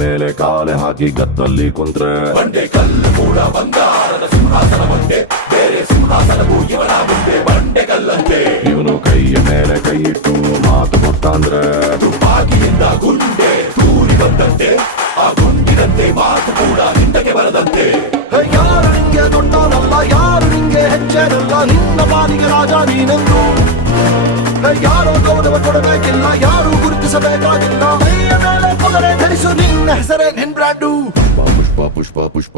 ಮೇಲೆ ಕಾಲೆ ಹಾಕಿ ಗತ್ತಲ್ಲಿ ಕುಂತ್ರೆ ಬಂಡೆ ಕಲ್ಲು ಕೂಡ ಬಂಗಾರದ ಸಿಂಹಾಸನ ಬಂಡೆ ಬೇರೆ ಸಿಂಹಾಸನವು ಇವನ ಮುಂದೆ ಬಂಡೆ ಕಲ್ಲಂತೆ ಇವನು ಕೈಯ ಮೇಲೆ ಕೈ ಇಟ್ಟು ಮಾತು ಕೊಟ್ಟಂದ್ರೆ ತುಪಾಕಿಯಿಂದ ಗುಂಡೆ ತೂರಿ ಬಂದಂತೆ ಆ ಗುಂಡಿನಂತೆ ಮಾತು ಕೂಡ ಹಿಂದಕ್ಕೆ ಬರದಂತೆ ಯಾರು ನಿಂಗೆ ದೊಡ್ಡವನಲ್ಲ, ಯಾರು ನಿಂಗೆ ಹೆಚ್ಚೇನಲ್ಲ, ನಿನ್ನ ಪಾಲಿಗೆ ರಾಜ ನೀನೆಂದು. ಯಾರೋ ಗೌರವ ಕೊಡಬೇಕಿಲ್ಲ, ಯಾರು ಗುರುತಿಸಬೇಕಾಗಿಲ್ಲ, ಮೈಯ ಮೇಲೆ ಪೊಗರೆ ಧರಿಸು ನಿನ್ನ ಹೆಸರೇ ನಿನ್ ಬ್ರ್ಯಾಂಡು. ಪುಷ್ಪ ಪುಷ್ಪ ಪುಷ್ಪ